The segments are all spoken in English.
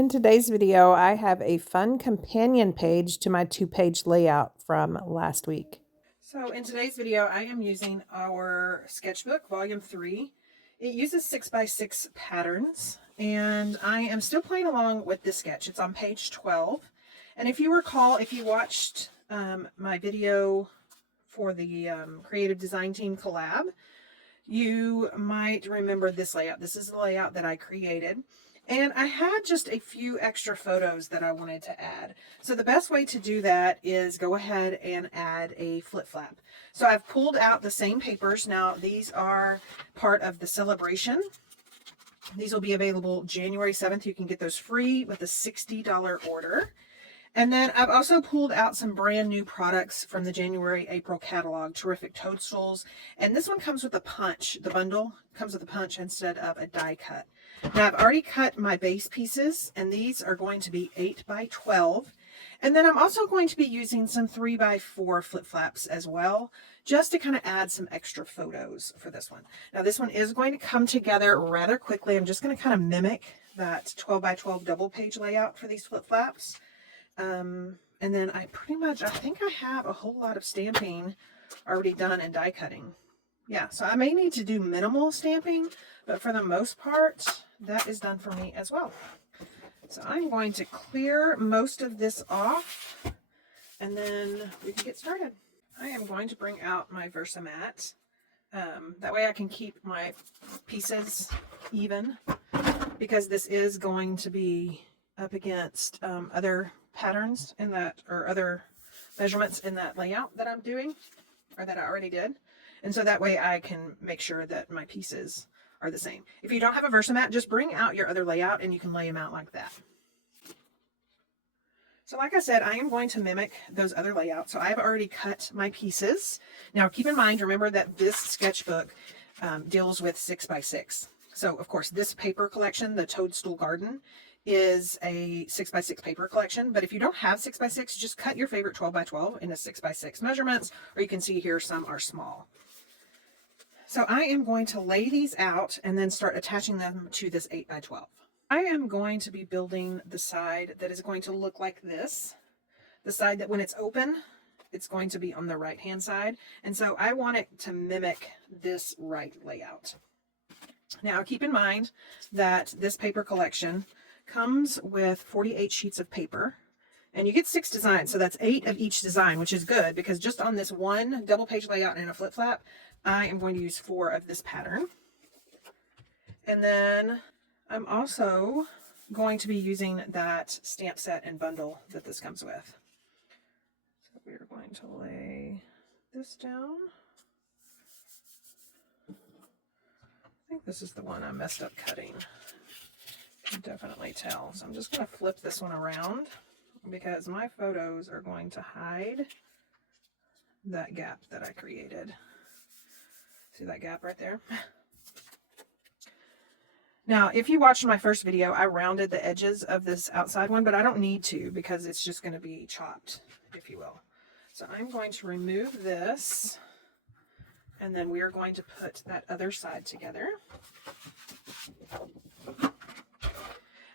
In today's video, I have a fun companion page to my 2-page layout from last week. So in today's video, I am using our Sketchbook Volume 3. It uses 6x6 patterns, and I am still playing along with this sketch. It's on page 12. And if you recall, if you watched my video for the Creative Design Team collab, you might remember this layout. This is the layout that I created. And I had just a few extra photos that I wanted to add. So the best way to do that is go ahead and add a flip flap. So I've pulled out the same papers. Now these are part of the Sale-a-Bration. These will be available January 7th. You can get those free with a $60 order. And then I've also pulled out some brand new products from the January-April catalog, Terrific Toadstools. And this one comes with a punch. The bundle comes with a punch instead of a die cut. Now I've already cut my base pieces, and these are going to be 8x12. And then I'm also going to be using some 3x4 flip flaps as well, just to kind of add some extra photos for this one. Now this one is going to come together rather quickly. I'm just going to kind of mimic that 12x12 double page layout for these flip flaps. And then I think I have a whole lot of stamping already done and die cutting. Yeah, so I may need to do minimal stamping, but for the most part, that is done for me as well. So I'm going to clear most of this off, and then we can get started. I am going to bring out my Versamat. That way I can keep my pieces even, because this is going to be up against other patterns in that, or other measurements in that layout that I'm doing, or that I already did. And so that way I can make sure that my pieces are the same. If you don't have a Versamat, just bring out your other layout and you can lay them out like that. So like I said, I am going to mimic those other layouts. So I've already cut my pieces. Now keep in mind, remember that this sketchbook deals with 6x6. So of course this paper collection, the Toadstool Garden, is a 6x6 paper collection. But if you don't have 6x6, just cut your favorite 12x12 into 6x6 measurements, or you can see here some are small. So I am going to lay these out and then start attaching them to this 8x12. I am going to be building the side that is going to look like this. The side that when it's open, it's going to be on the right hand side. And so I want it to mimic this right layout. Now keep in mind that this paper collection comes with 48 sheets of paper, and you get 6 designs. So that's 8 of each design, which is good because just on this one double page layout and a flip flap, I am going to use 4 of this pattern. And then I'm also going to be using that stamp set and bundle that this comes with. So we're going to lay this down. I think this is the one I messed up cutting. You can definitely tell. So I'm just going to flip this one around because my photos are going to hide that gap that I created. See that gap right there? Now, if you watched my first video, I rounded the edges of this outside one, but I don't need to because it's just going to be chopped, if you will. So I'm going to remove this, and then we are going to put that other side together.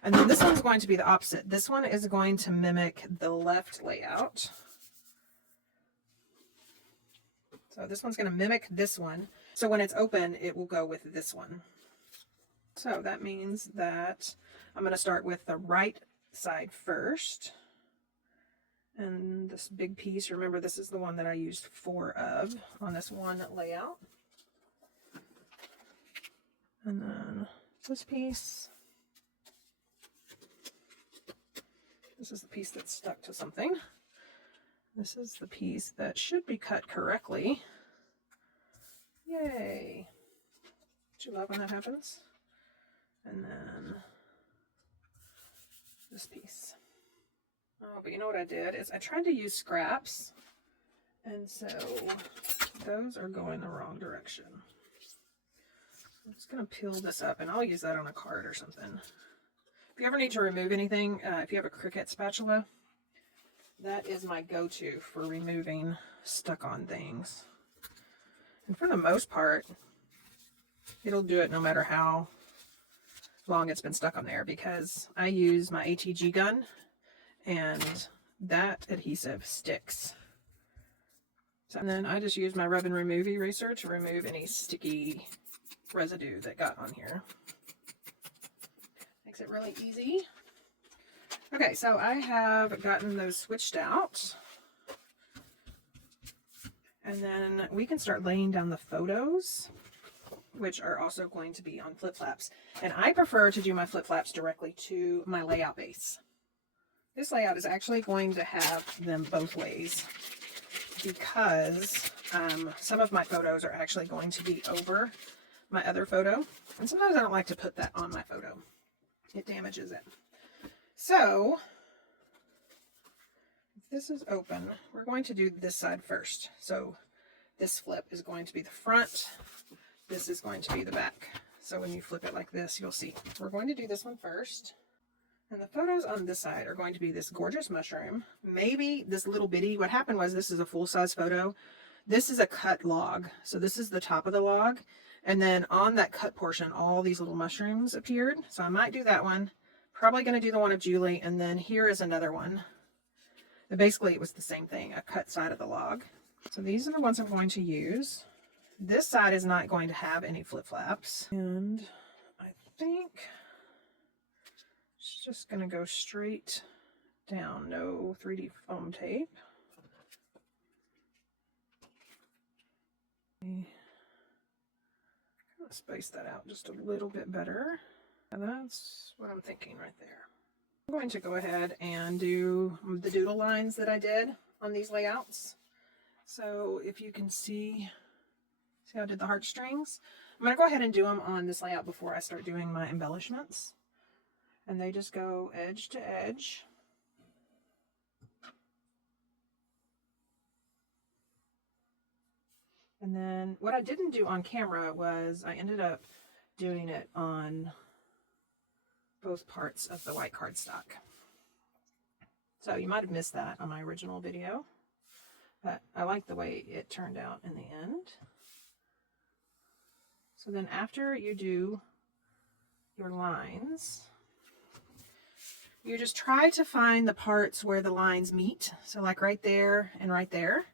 And then this one's going to be the opposite. This one is going to mimic the left layout. So this one's going to mimic this one. So when it's open, it will go with this one. So that means that I'm going to start with the right side first. And this big piece, remember this is the one that I used 4 of on this one layout. And then this piece. This is the piece that's stuck to something. This is the piece that should be cut correctly. Yay. Don't you love when that happens? And then this piece. Oh, but you know what I did is I tried to use scraps, and so those are going the wrong direction. I'm just going to peel this up, and I'll use that on a card or something. If you ever need to remove anything, if you have a Cricut spatula, that is my go-to for removing stuck-on things. And for the most part, it'll do it no matter how long it's been stuck on there, because I use my ATG gun and that adhesive sticks. So, and then I just use my rub and remove eraser to remove any sticky residue that got on here. Makes it really easy. Okay, so I have gotten those switched out. And then we can start laying down the photos, which are also going to be on flip-flaps. And I prefer to do my flip-flaps directly to my layout base. This layout is actually going to have them both ways, because some of my photos are actually going to be over my other photo. And sometimes I don't like to put that on my photo. It damages it. So, if this is open, we're going to do this side first. So, this flip is going to be the front. This is going to be the back. So when you flip it like this, you'll see. We're going to do this one first. And the photos on this side are going to be this gorgeous mushroom. Maybe this little bitty. What happened was, this is a full-size photo. This is a cut log. So this is the top of the log. And then on that cut portion, all these little mushrooms appeared. So I might do that one. Probably going to do the one of Julie. And then here is another one. But basically, it was the same thing, a cut side of the log. So these are the ones I'm going to use. This side is not going to have any flip-flaps. And I think it's just going to go straight down. No 3D foam tape. Space that out just a little bit better. And that's what I'm thinking right there. I'm going to go ahead and do the doodle lines that I did on these layouts. So if you can see how I did the heartstrings, I'm going to go ahead and do them on this layout before I start doing my embellishments. And they just go edge to edge. And then what I didn't do on camera was I ended up doing it on both parts of the white cardstock. So you might have missed that on my original video, but I like the way it turned out in the end. So then after you do your lines, you just try to find the parts where the lines meet. So like right there and right there.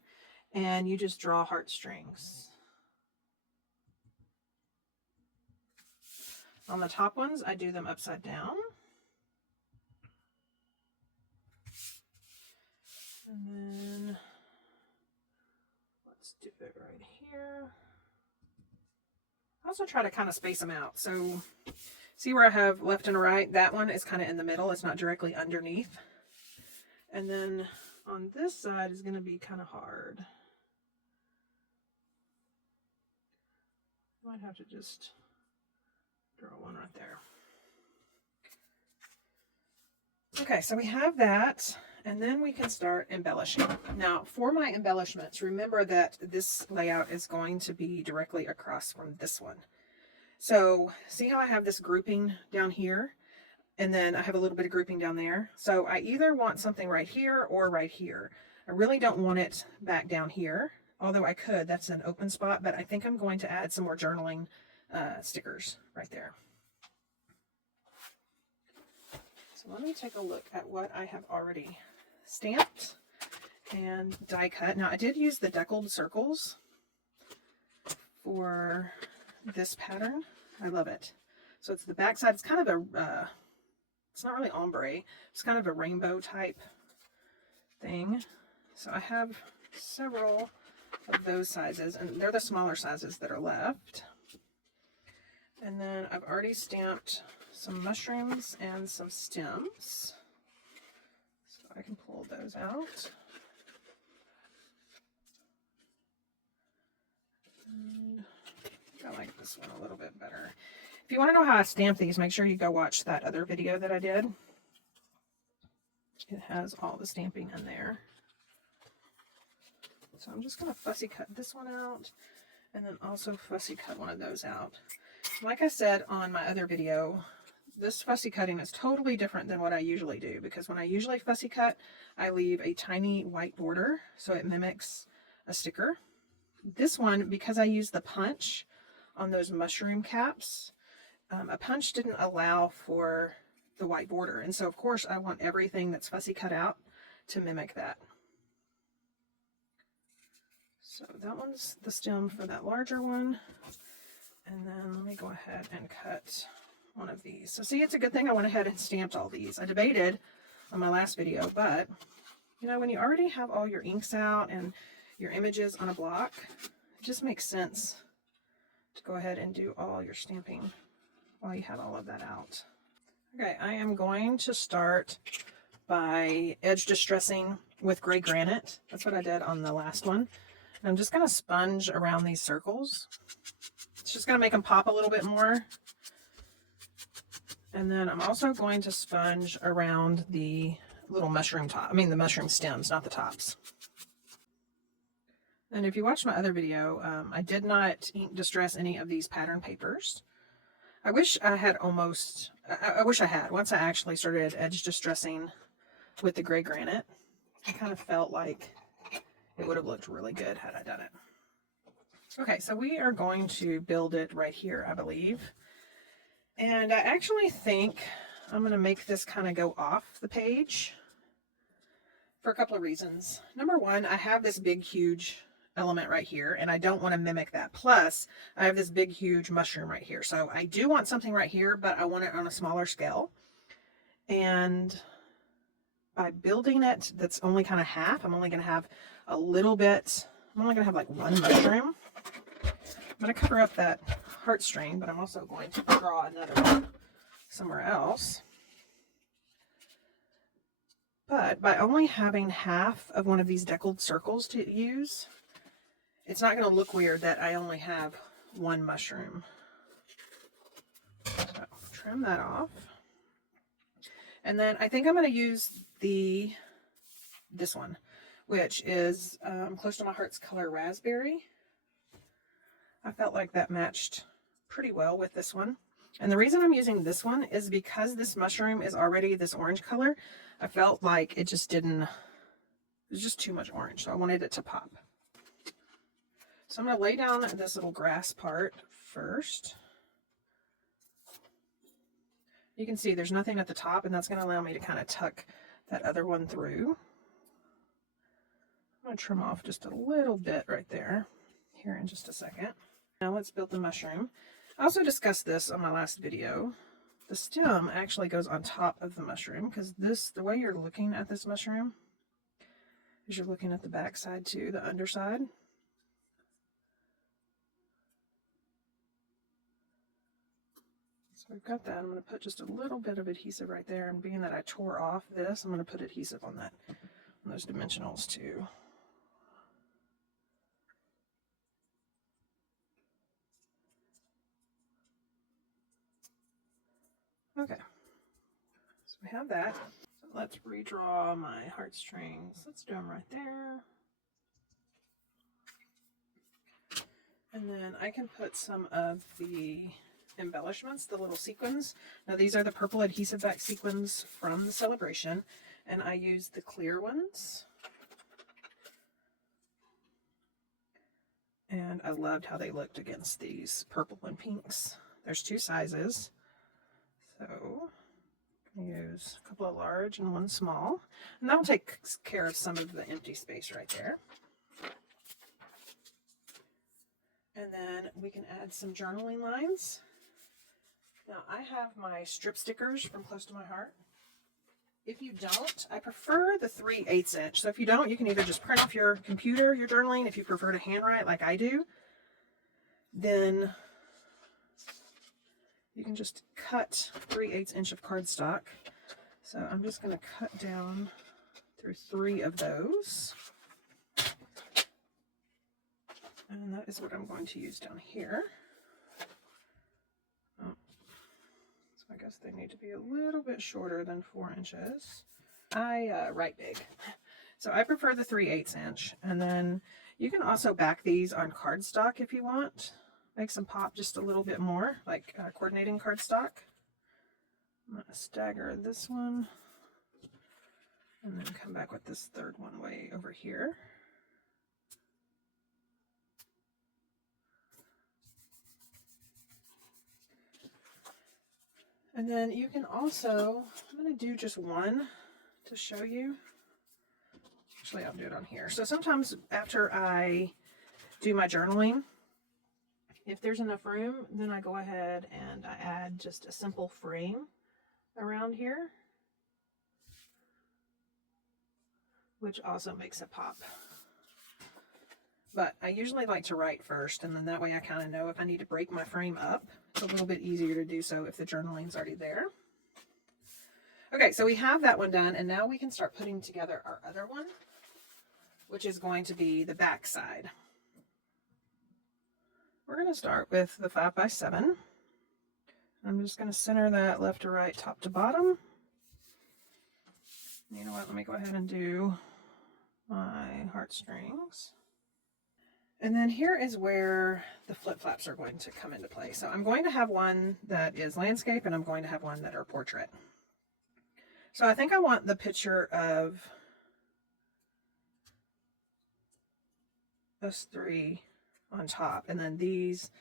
And you just draw heartstrings. On the top ones, I do them upside down. And then let's do it right here. I also try to kind of space them out. So see where I have left and right? That one is kind of in the middle. It's not directly underneath. And then on this side is going to be kind of hard. I might have to just draw one right there. Okay, so we have that, and then we can start embellishing. Now, for my embellishments, remember that this layout is going to be directly across from this one. So, see how I have this grouping down here, and then I have a little bit of grouping down there? So, I either want something right here or right here. I really don't want it back down here. Although I could, that's an open spot, but I think I'm going to add some more journaling stickers right there. So let me take a look at what I have already stamped and die cut. Now I did use the Deckled Circles for this pattern. I love it. So it's the back side. It's kind of a, it's not really ombre. It's kind of a rainbow type thing. So I have several of those sizes, and they're the smaller sizes that are left. And then I've already stamped some mushrooms and some stems, so I can pull those out. And I like this one a little bit better. If you want to know how I stamp these, make sure you go watch that other video that I did. It has all the stamping in there. So I'm just going to fussy cut this one out, and then also fussy cut one of those out. Like I said on my other video, this fussy cutting is totally different than what I usually do, because when I usually fussy cut, I leave a tiny white border so it mimics a sticker. This one, because I use the punch on those mushroom caps, a punch didn't allow for the white border. And so of course I want everything that's fussy cut out to mimic that. So that one's the stem for that larger one. And then let me go ahead and cut one of these. So see, it's a good thing I went ahead and stamped all these. I debated on my last video, but you know, when you already have all your inks out and your images on a block, it just makes sense to go ahead and do all your stamping while you have all of that out. Okay, I am going to start by edge distressing with gray granite. That's what I did on the last one. And I'm just going to sponge around these circles. It's just going to make them pop a little bit more. And then I'm also going to sponge around the little mushroom top. I mean the mushroom stems, not the tops. And if you watched my other video, I did not ink distress any of these pattern papers. I wish I had almost, I wish I had. Once I actually started edge distressing with the gray granite, I kind of felt like it would have looked really good had I done it. Okay, so we are going to build it right here, I believe. And I actually think I'm going to make this kind of go off the page for a couple of reasons. Number one, I have this big, huge element right here, and I don't want to mimic that. Plus, I have this big, huge mushroom right here. So I do want something right here, but I want it on a smaller scale. And by building it, that's only kind of half. I'm only going to have a little bit. I'm only going to have like one mushroom. I'm going to cover up that heartstring, but I'm also going to draw another one somewhere else. But by only having half of one of these deckled circles to use, it's not going to look weird that I only have one mushroom. So trim that off. And then I think I'm going to use this one, which is close to my heart's color raspberry. I felt like that matched pretty well with this one. And the reason I'm using this one is because this mushroom is already this orange color. I felt like it just didn't, it was just too much orange. So I wanted it to pop. So I'm going to lay down this little grass part first. You can see there's nothing at the top, and that's going to allow me to kind of tuck that other one through. I'm going to trim off just a little bit right there here in just a second. Now let's build the mushroom. I also discussed this on my last video. The stem actually goes on top of the mushroom because the way you're looking at this mushroom is you're looking at the back side too, the underside. So we've got that. I'm going to put just a little bit of adhesive right there, and being that I tore off this, I'm going to put adhesive on that, on those dimensionals too. Okay, so we have that. So let's redraw my heartstrings. Let's do them right there. And then I can put some of the embellishments, the little sequins. Now these are the purple adhesive back sequins from the Sale-a-Bration, and I used the clear ones. And I loved how they looked against these purple and pinks. There's two sizes. So I'm going to use a couple of large and one small. And that'll take care of some of the empty space right there. And then we can add some journaling lines. Now I have my strip stickers from Close to My Heart. If you don't, I prefer the 3/8 inch. So if you don't, you can either just print off your computer, your journaling. If you prefer to handwrite like I do, then you can just cut 3/8 inch of cardstock. So I'm just going to cut down through 3 of those. And that is what I'm going to use down here. Oh. So I guess they need to be a little bit shorter than 4 inches. I write big. So I prefer the 3/8 inch. And then you can also back these on cardstock if you want. Makes them pop just a little bit more, like coordinating cardstock. I'm going to stagger this one and then come back with this third one way over here. And then you can also, I'm going to do just one to show you. Actually, I'll do it on here. So sometimes after I do my journaling, if there's enough room, then I go ahead and I add just a simple frame around here, which also makes it pop. But I usually like to write first, and then that way I kind of know if I need to break my frame up. It's a little bit easier to do so if the journaling's already there. Okay, so we have that one done, and now we can start putting together our other one, which is going to be the back side. We're going to start with the 5x7. I'm just going to center that left to right, top to bottom. You know what, let me go ahead and do my heartstrings. And then here is where the flip flaps are going to come into play. So I'm going to have one that is landscape, and I'm going to have one that are portrait. So I think I want the picture of us three on top, and then these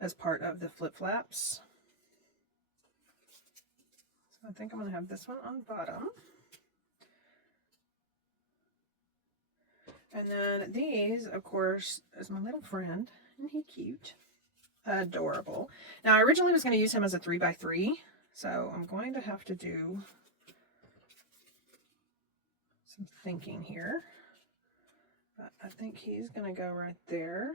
as part of the flip flaps. So I think I'm going to have this one on bottom. And then these, of course, is my little friend. Isn't he cute? Adorable. Now, I originally was going to use him as a 3x3, so I'm going to have to do some thinking here. But I think he's going to go right there.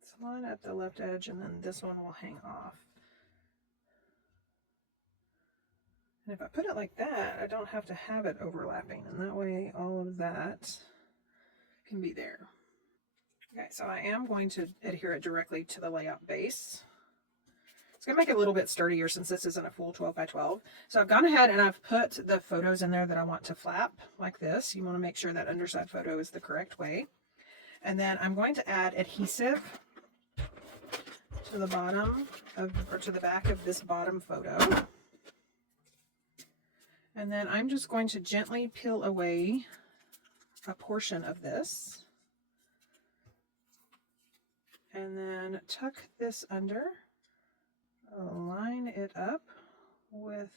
Let's line up the left edge, and then this one will hang off. And if I put it like that, I don't have to have it overlapping, and that way all of that can be there. Okay, so I am going to adhere it directly to the layout base. It's going to make it a little bit sturdier since this isn't a full 12x12. So I've gone ahead and I've put the photos in there that I want to flap like this. You want to make sure that underside photo is the correct way. And then I'm going to add adhesive to the bottom of, or to the back of this bottom photo. And then I'm just going to gently peel away a portion of this. And then tuck this under. Line it up with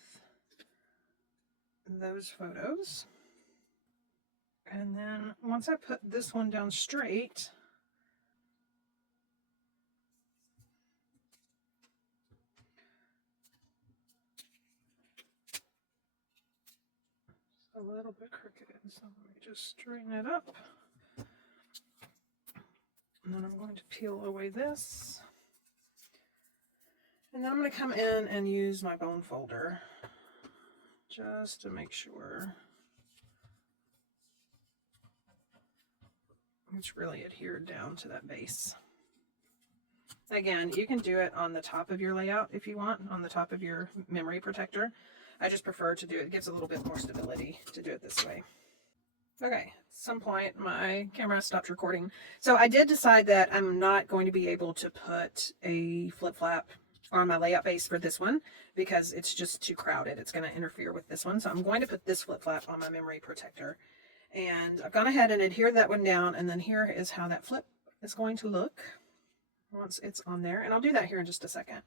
those photos. And then once I put this one down straight, it's a little bit crooked, so let me just straighten it up. And then I'm going to peel away this. And then I'm going to come in and use my bone folder just to make sure it's really adhered down to that base. Again, you can do it on the top of your layout if you want, on the top of your memory protector. I just prefer to do it. It gives a little bit more stability to do it this way. Okay, at some point my camera stopped recording. So I did decide that I'm not going to be able to put a flip flap on my layout base for this one because it's just too crowded. It's going to interfere with this one. So I'm going to put this flip flap on my memory protector. And I've gone ahead and adhered that one down, and then here is how that flip is going to look once it's on there. And I'll do that here in just a second.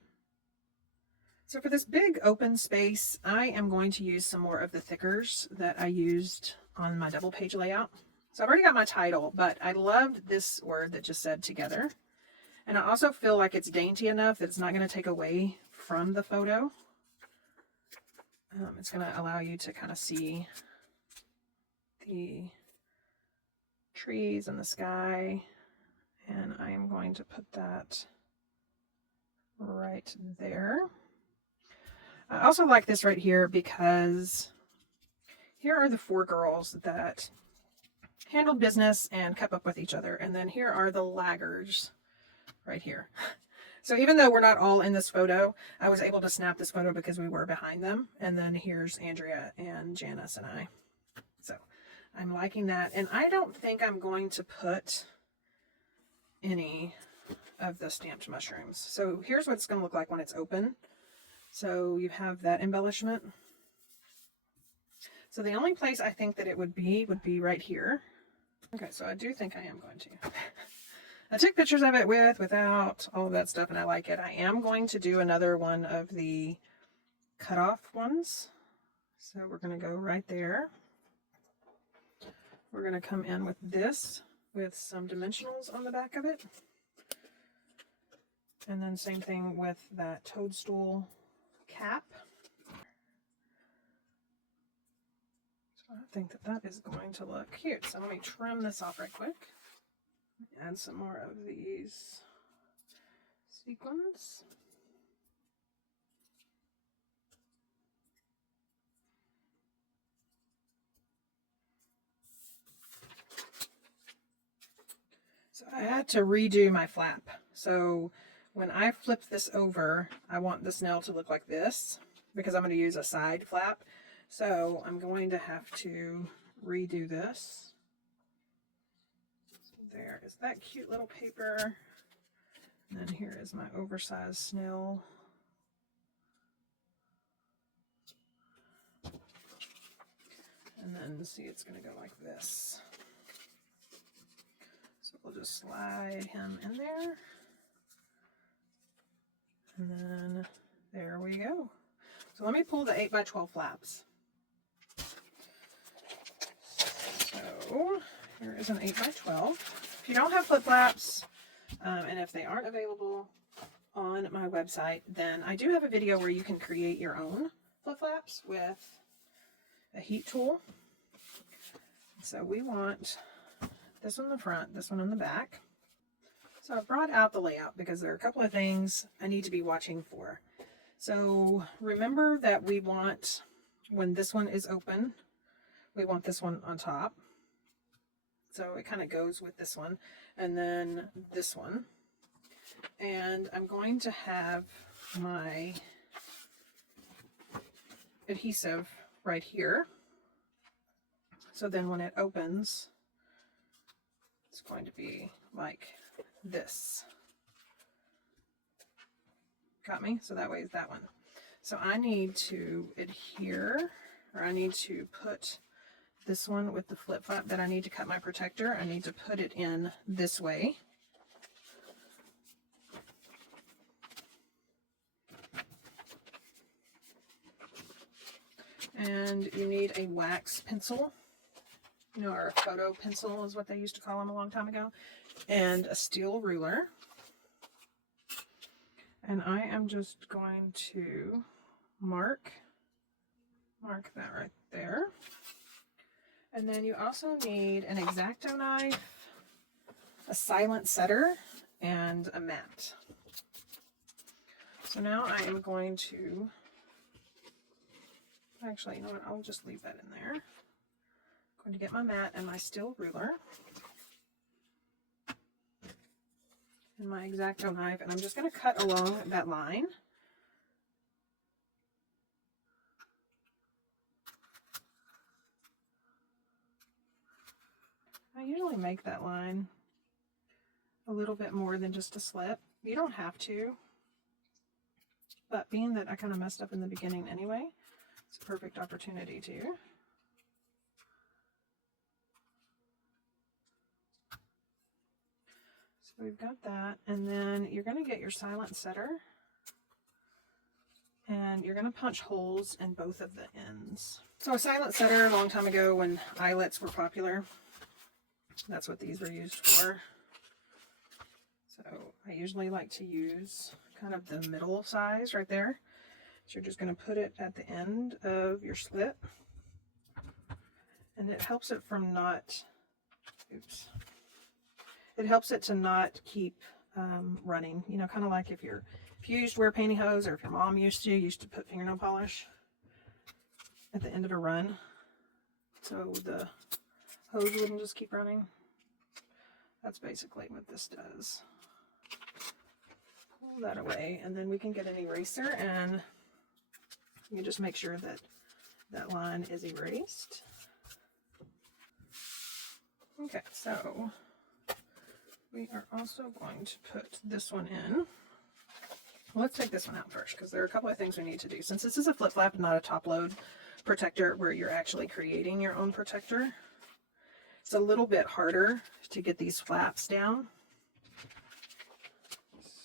So for this big open space, I am going to use some more of the thickers that I used on my double page layout. So I've already got my title, but I loved this word that just said together. And I also feel like it's dainty enough that it's not going to take away from the photo. It's going to allow you to kind of see the trees and the sky. And I am going to put that right there. I also like this right here because here are the four girls that handled business and kept up with each other. And then here are the laggards right here. So even though we're not all in this photo, I was able to snap this photo because we were behind them. And then here's Andrea and Janice and I. So I'm liking that. And I don't think I'm going to put any of the stamped mushrooms. So here's what it's going to look like when it's open. So you have that embellishment. So the only place I think that it would be right here. Okay, so I do think I am going to. I took pictures of it without all of that stuff, and I like it. I am going to do another one of the cut-off ones. So we're going to go right there. We're going to come in with this with some dimensionals on the back of it. And then same thing with that toadstool cap. So I think that that is going to look cute. So let me trim this off right quick. Add some more of these sequins. So I had to redo my flap. So when I flip this over, I want the snail to look like this because I'm going to use a side flap. So I'm going to have to redo this. So there is that cute little paper. And then here is my oversized snail. And then see, it's going to go like this. So we'll just slide him in there. And then there we go. So let me pull the 8x12 flaps. So here is an 8x12. If you don't have flip flaps, and if they aren't available on my website, then I do have a video where you can create your own flip flaps with a heat tool. So we want this one in the front, this one on the back. So I've brought out the layout because there are a couple of things I need to be watching for. So remember that we want, when this one is open, we want this one on top. So it kind of goes with this one, and then this one. And I'm going to have my adhesive right here. So then when it opens, it's going to be like this. Got me? So that way is that one. So I need to adhere, or I need to put this one with the flip flap that I need to cut my protector. I need to put it in this way. And you need a wax pencil, you know, or a photo pencil is what they used to call them a long time ago, and a steel ruler. And I am just going to mark that right there. And then you also need an X-Acto knife, a silent setter, and a mat. So now I am going to, actually, you know what, I'll just leave that in there. I'm going to get my mat and my steel ruler and my X-Acto knife, and I'm just going to cut along that line. I usually make that line a little bit more than just a slip. You don't have to, but being that I kind of messed up in the beginning anyway, it's a perfect opportunity to. So we've got that, and then you're going to get your silent setter, and you're going to punch holes in both of the ends. So a silent setter, a long time ago when eyelets were popular, that's what these were used for. So I usually like to use kind of the middle size right there. So you're just going to put it at the end of your slit, and it helps it from not, oops, it helps it to not keep running. You know, kind of like if you used to wear pantyhose, or if your mom used to put fingernail polish at the end of a run, so the hose wouldn't just keep running. That's basically what this does. Pull that away, and then we can get an eraser, and you just make sure that that line is erased. Okay, so we are also going to put this one in. Well, let's take this one out first, because there are a couple of things we need to do. Since this is a flip flap and not a top load protector where you're actually creating your own protector, it's a little bit harder to get these flaps down.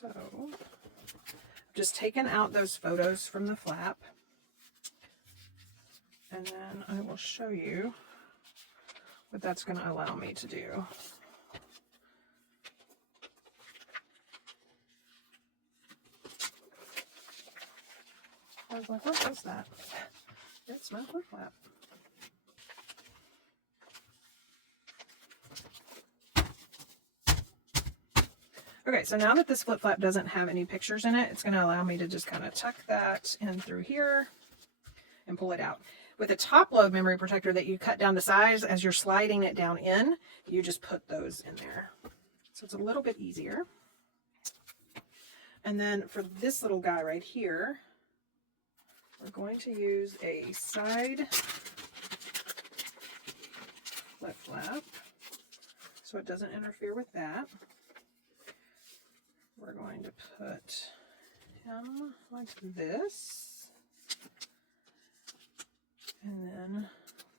So I've just taken out those photos from the flap, and then I will show you what that's going to allow me to do. I was like, what is that? It's my flip flap. Okay, so now that this flip flap doesn't have any pictures in it, it's going to allow me to just kind of tuck that in through here and pull it out. With a top load memory protector that you cut down the size, as you're sliding it down in, you just put those in there. So it's a little bit easier. And then for this little guy right here, we're going to use a side flip flap so it doesn't interfere with that. We're going to put him like this, and then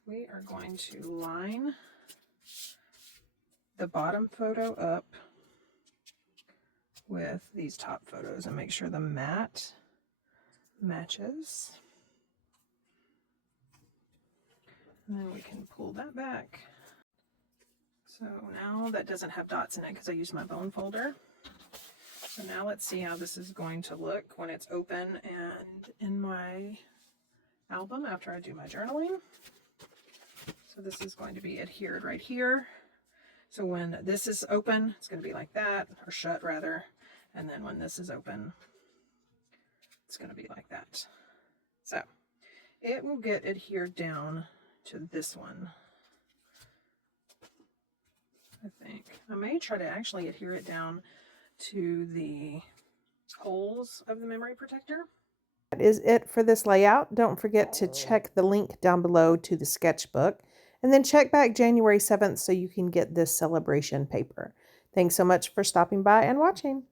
we are going to line the bottom photo up with these top photos and make sure the mat matches. And then we can pull that back. So now that doesn't have dots in it because I used my bone folder. So now let's see how this is going to look when it's open and in my album after I do my journaling. So this is going to be adhered right here. So when this is open, it's going to be like that, or shut rather. And then when this is open, it's going to be like that. So it will get adhered down to this one, I think. I may try to actually adhere it down to the holes of the memory protector. That is it for this layout. Don't forget to check the link down below to the sketchbook, and then check back January 7th so you can get this celebration paper. Thanks so much for stopping by and watching.